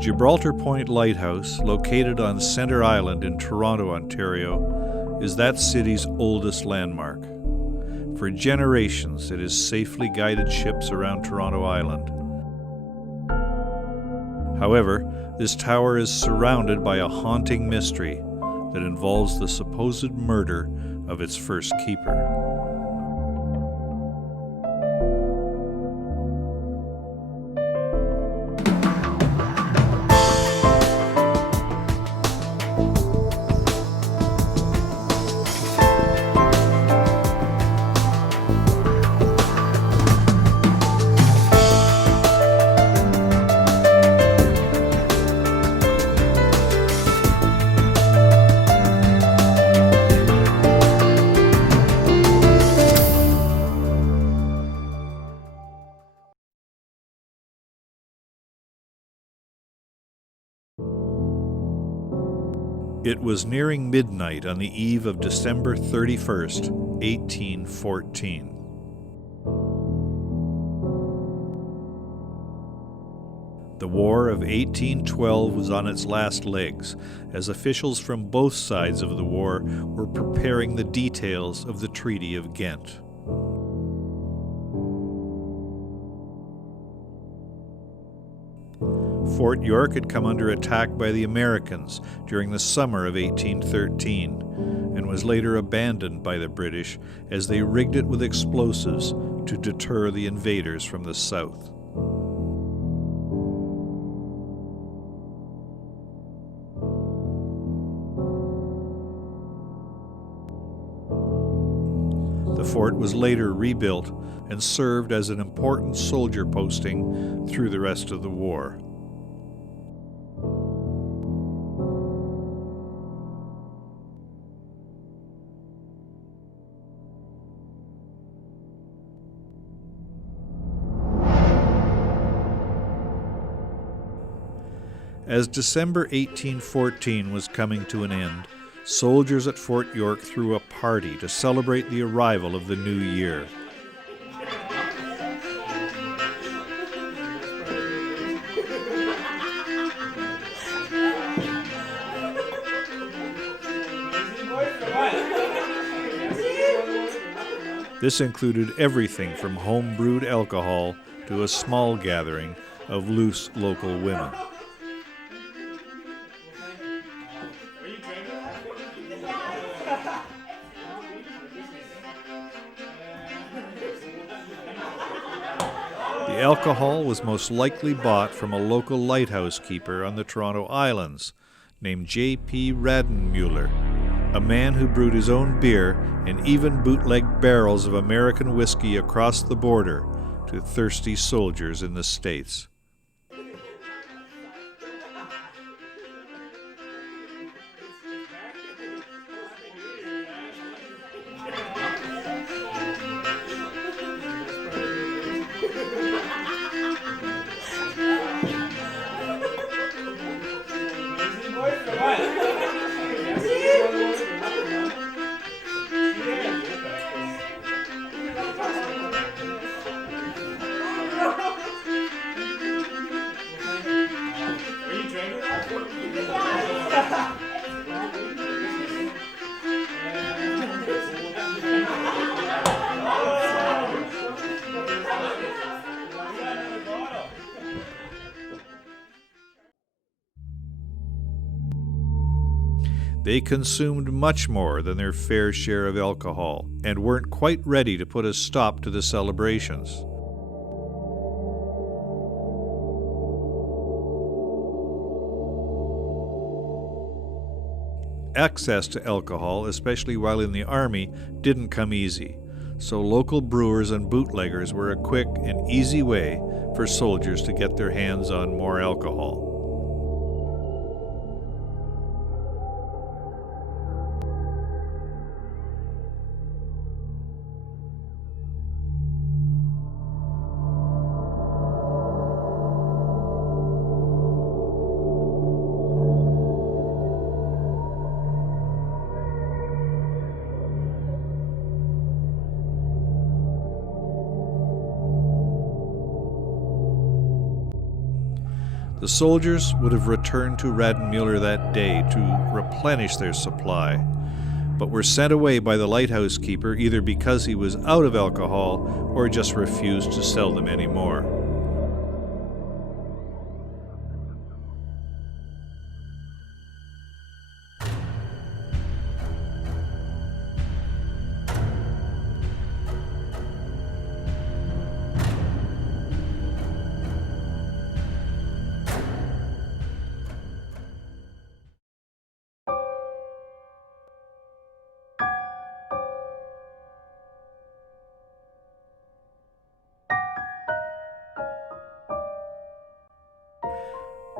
Gibraltar Point Lighthouse, located on Centre Island in Toronto, Ontario, is that city's oldest landmark. For generations, it has safely guided ships around Toronto Island. However, this tower is surrounded by a haunting mystery that involves the supposed murder of its first keeper. It was nearing midnight on the eve of December 31st, 1814. The War of 1812 was on its last legs, as officials from both sides of the war were preparing the details of the Treaty of Ghent. Fort York had come under attack by the Americans during the summer of 1813 and was later abandoned by the British as they rigged it with explosives to deter the invaders from the south. The fort was later rebuilt and served as an important soldier posting through the rest of the war. As December 1814 was coming to an end, soldiers at Fort York threw a party to celebrate the arrival of the new year. This included everything from home-brewed alcohol to a small gathering of loose local women. The alcohol was most likely bought from a local lighthouse keeper on the Toronto Islands named J.P. Radenmuller, a man who brewed his own beer and even bootlegged barrels of American whiskey across the border to thirsty soldiers in the States. They consumed much more than their fair share of alcohol and weren't quite ready to put a stop to the celebrations. Access to alcohol, especially while in the army, didn't come easy, so local brewers and bootleggers were a quick and easy way for soldiers to get their hands on more alcohol. The soldiers would have returned to Radenmüller that day to replenish their supply, but were sent away by the lighthouse keeper either because he was out of alcohol or just refused to sell them anymore.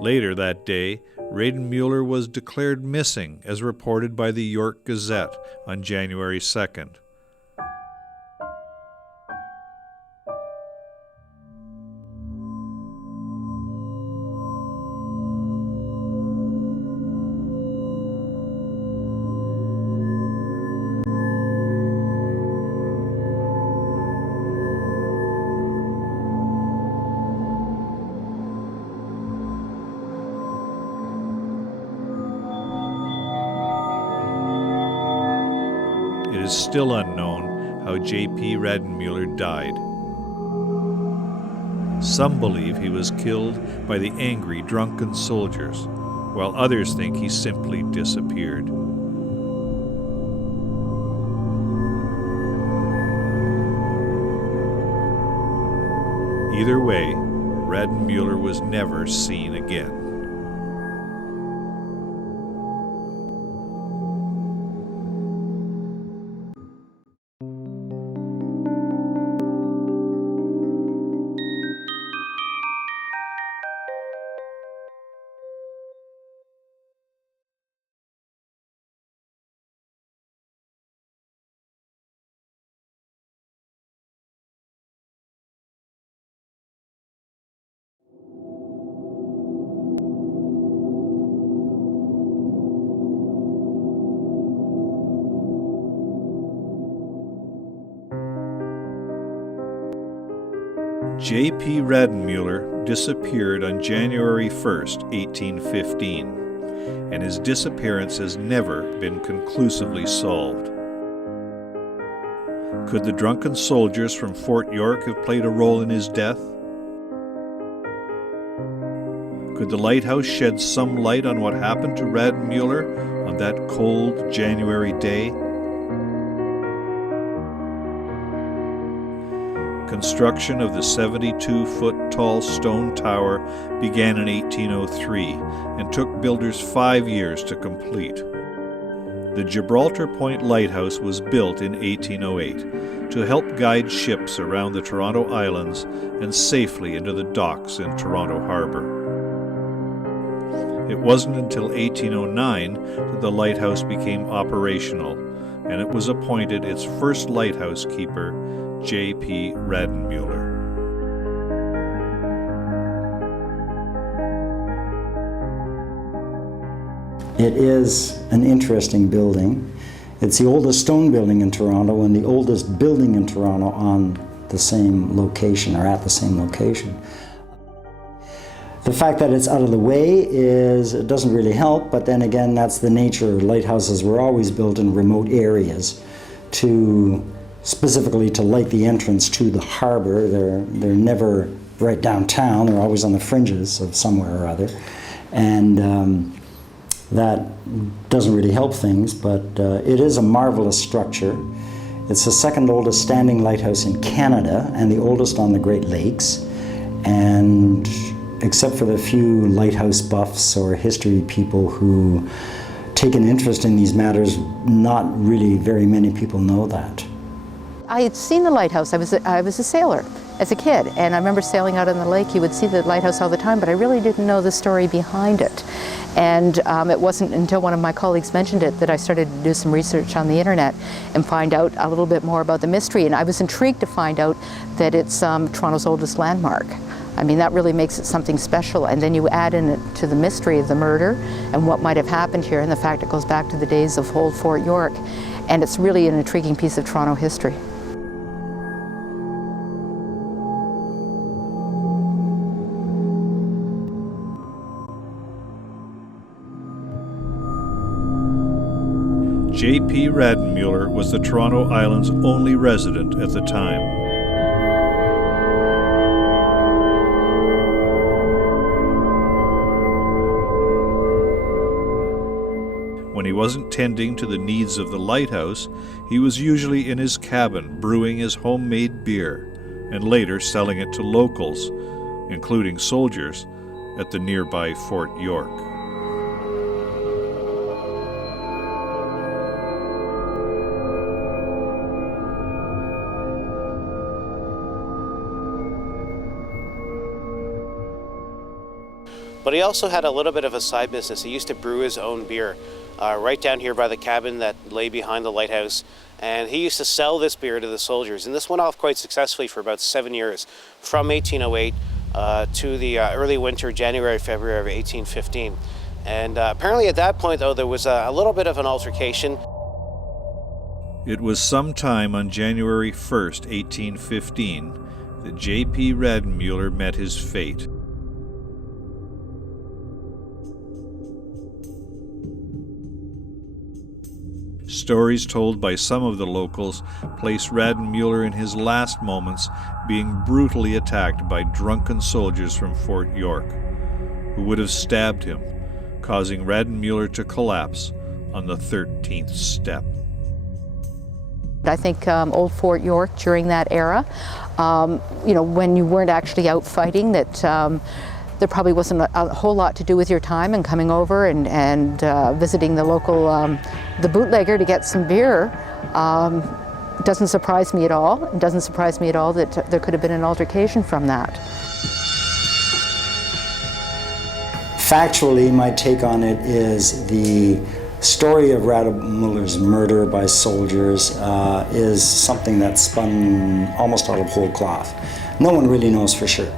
Later that day, Radenmüller was declared missing, as reported by the York Gazette on January 2nd. It is still unknown how J.P. Radenmüller died. Some believe he was killed by the angry, drunken soldiers, while others think he simply disappeared. Either way, Radenmüller was never seen again. J.P. Radenmüller disappeared on January 1st, 1815, and his disappearance has never been conclusively solved. Could the drunken soldiers from Fort York have played a role in his death? Could the lighthouse shed some light on what happened to Radenmüller on that cold January day? Construction of the 72-foot-tall stone tower began in 1803 and took builders 5 years to complete. The Gibraltar Point Lighthouse was built in 1808 to help guide ships around the Toronto Islands and safely into the docks in Toronto Harbor. It wasn't until 1809 that the lighthouse became operational, and it was appointed its first lighthouse keeper, J.P. Radenmüller. It is an interesting building. It's the oldest stone building in Toronto and the oldest building in Toronto on the same location, or at the same location. The fact that it's out of the way it doesn't really help, but then again, that's the nature. Lighthouses were always built in remote areas specifically to light the entrance to the harbor. They're never right downtown, they're always on the fringes of somewhere or other. And that doesn't really help things, but it is a marvelous structure. It's the second oldest standing lighthouse in Canada and the oldest on the Great Lakes. And except for the few lighthouse buffs or history people who take an interest in these matters, not really very many people know that. I had seen the lighthouse. I was a sailor as a kid, and I remember sailing out on the lake. You would see the lighthouse all the time, but I really didn't know the story behind it. And it wasn't until one of my colleagues mentioned it that I started to do some research on the internet and find out a little bit more about the mystery. And I was intrigued to find out that it's Toronto's oldest landmark. I mean, that really makes it something special. And then you add in it to the mystery of the murder and what might have happened here, and the fact it goes back to the days of old Fort York. And it's really an intriguing piece of Toronto history. J.P. Radenmuller was the Toronto Island's only resident at the time. When he wasn't tending to the needs of the lighthouse, he was usually in his cabin brewing his homemade beer and later selling it to locals, including soldiers, at the nearby Fort York. But he also had a little bit of a side business. He used to brew his own beer right down here by the cabin that lay behind the lighthouse. And he used to sell this beer to the soldiers. And this went off quite successfully for about 7 years, from 1808 to the early winter, January, February of 1815. And apparently at that point, though, there was a little bit of an altercation. It was sometime on January 1st, 1815, that J.P. Radenmuller met his fate. Stories told by some of the locals place Radenmuller in his last moments being brutally attacked by drunken soldiers from Fort York, who would have stabbed him, causing Radenmuller to collapse on the 13th step. I think Old Fort York during that era, when you weren't actually out fighting, that there probably wasn't a whole lot to do with your time and coming over and visiting the local, the bootlegger to get some beer. Doesn't surprise me at all. It doesn't surprise me at all that there could have been an altercation from that. Factually, my take on it is the story of Rademuller's murder by soldiers is something that's spun almost out of whole cloth. No one really knows for sure.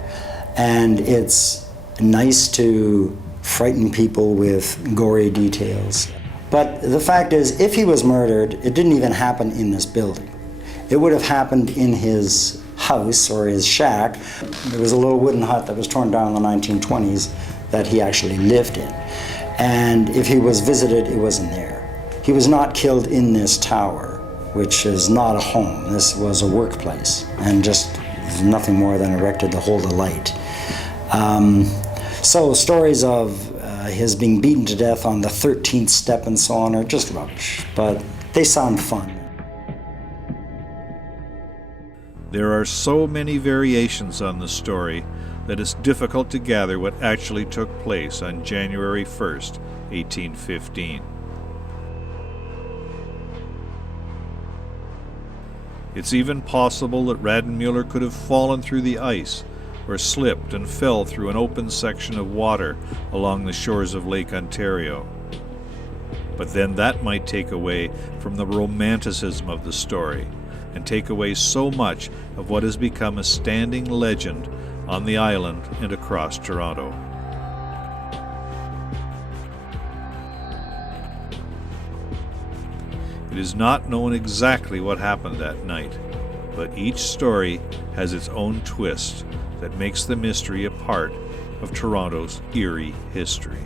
And it's nice to frighten people with gory details. But the fact is, if he was murdered, it didn't even happen in this building. It would have happened in his house or his shack. There was a little wooden hut that was torn down in the 1920s that he actually lived in. And if he was visited, it wasn't there. He was not killed in this tower, which is not a home. This was a workplace, and just nothing more than erected to hold a light. So stories of his being beaten to death on the 13th step and so on are just rubbish, but they sound fun. There are so many variations on the story that it's difficult to gather what actually took place on January 1st, 1815. It's even possible that Radenmuller could have fallen through the ice or slipped and fell through an open section of water along the shores of Lake Ontario. But then that might take away from the romanticism of the story and take away so much of what has become a standing legend on the island and across Toronto. It is not known exactly what happened that night, but each story has its own twist that makes the mystery a part of Toronto's eerie history.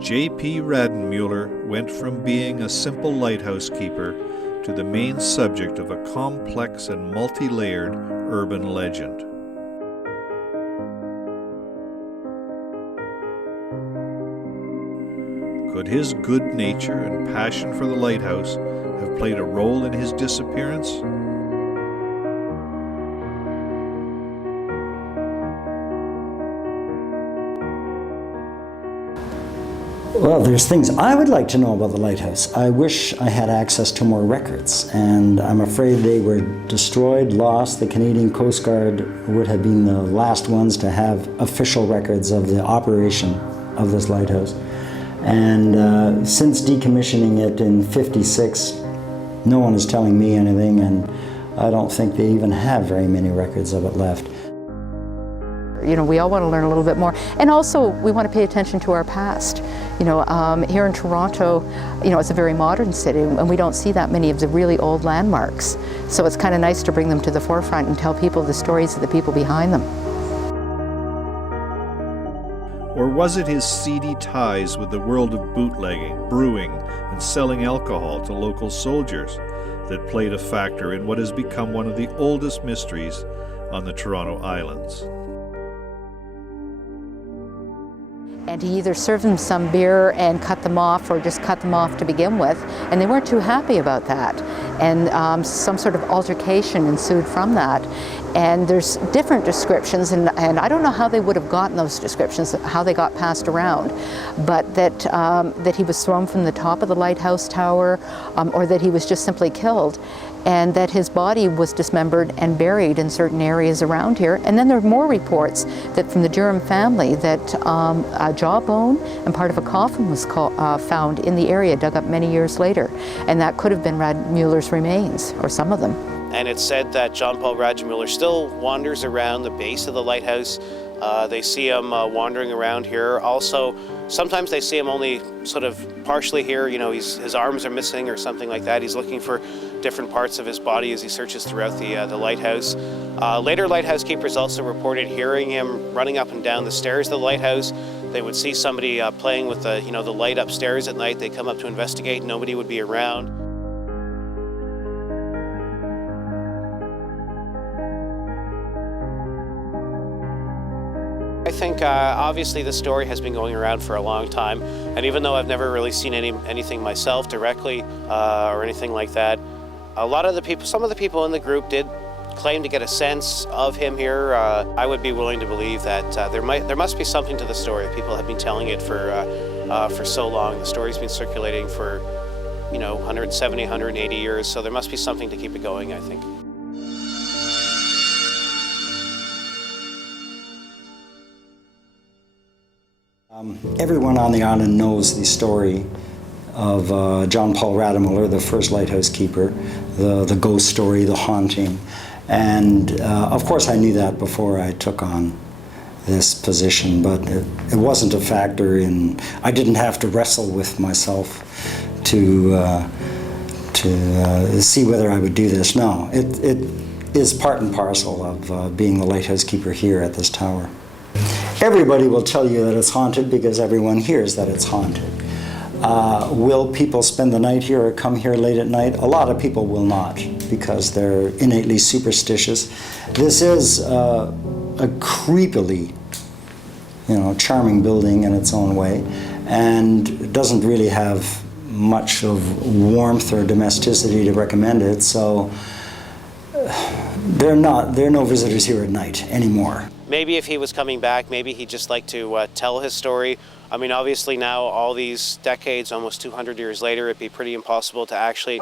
J.P. Radenmuller went from being a simple lighthouse keeper to the main subject of a complex and multi-layered urban legend. Could his good nature and passion for the lighthouse have played a role in his disappearance? Well, there's things I would like to know about the lighthouse. I wish I had access to more records, and I'm afraid they were destroyed, lost. The Canadian Coast Guard would have been the last ones to have official records of the operation of this lighthouse. And since decommissioning it in '56, no one is telling me anything, and I don't think they even have very many records of it left. You know, we all want to learn a little bit more, and also we want to pay attention to our past. You know, here in Toronto, you know, it's a very modern city, and we don't see that many of the really old landmarks. So it's kind of nice to bring them to the forefront and tell people the stories of the people behind them. Or was it his seedy ties with the world of bootlegging, brewing, and selling alcohol to local soldiers that played a factor in what has become one of the oldest mysteries on the Toronto Islands? And he either served them some beer and cut them off, or just cut them off to begin with, and they weren't too happy about that. And some sort of altercation ensued from that. And there's different descriptions, and I don't know how they would have gotten those descriptions, how they got passed around, but that he was thrown from the top of the lighthouse tower, or that he was just simply killed, and that his body was dismembered and buried in certain areas around here. And then there are more reports that from the Durham family that a jawbone and part of a coffin was found in the area, dug up many years later, and that could have been Radmüller's remains, or some of them. And it's said that John Paul Radmüller still wanders around the base of the lighthouse. They see him wandering around here. Also, sometimes they see him only sort of partially here. You know, his arms are missing or something like that. He's looking for different parts of his body as he searches throughout the lighthouse. Later lighthouse keepers also reported hearing him running up and down the stairs of the lighthouse. They would see somebody playing with the light upstairs at night. They'd come up to investigate. Nobody would be around. I think obviously the story has been going around for a long time, and even though I've never really seen anything myself directly or anything like that, some of the people in the group did claim to get a sense of him here. I would be willing to believe that there must be something to the story. People have been telling it for so long. The story's been circulating for 170, 180 years, so there must be something to keep it going, I think. Everyone on the island knows the story of John Paul Radmüller, the first lighthouse keeper, the ghost story, the haunting. And of course I knew that before I took on this position, but it wasn't a factor I didn't have to wrestle with myself to see whether I would do this. No, it is part and parcel of being the lighthouse keeper here at this tower. Everybody will tell you that it's haunted because everyone hears that it's haunted. Will people spend the night here or come here late at night? A lot of people will not because they're innately superstitious. This is a creepily, charming building in its own way, and it doesn't really have much of warmth or domesticity to recommend it, so there are no visitors here at night anymore. Maybe if he was coming back, maybe he'd just like to tell his story. I mean, obviously now, all these decades, almost 200 years later, it'd be pretty impossible to actually,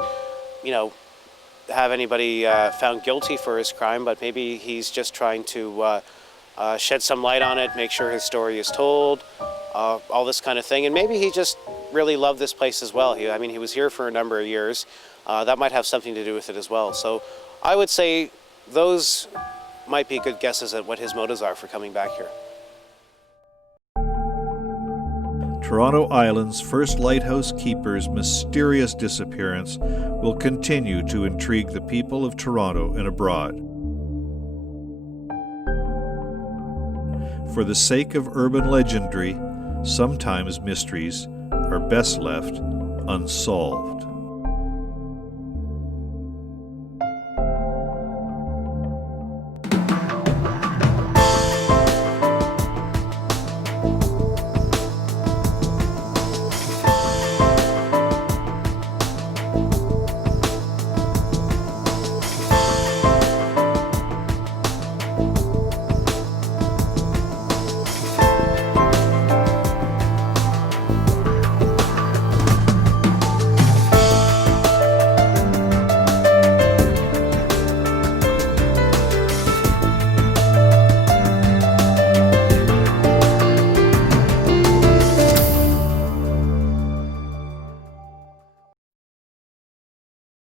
have anybody found guilty for his crime, but maybe he's just trying to shed some light on it, make sure his story is told, all this kind of thing. And maybe he just really loved this place as well. He was here for a number of years. That might have something to do with it as well. So I would say those might be good guesses at what his motives are for coming back here. Toronto Island's first lighthouse keeper's mysterious disappearance will continue to intrigue the people of Toronto and abroad. For the sake of urban legendary, sometimes mysteries are best left unsolved.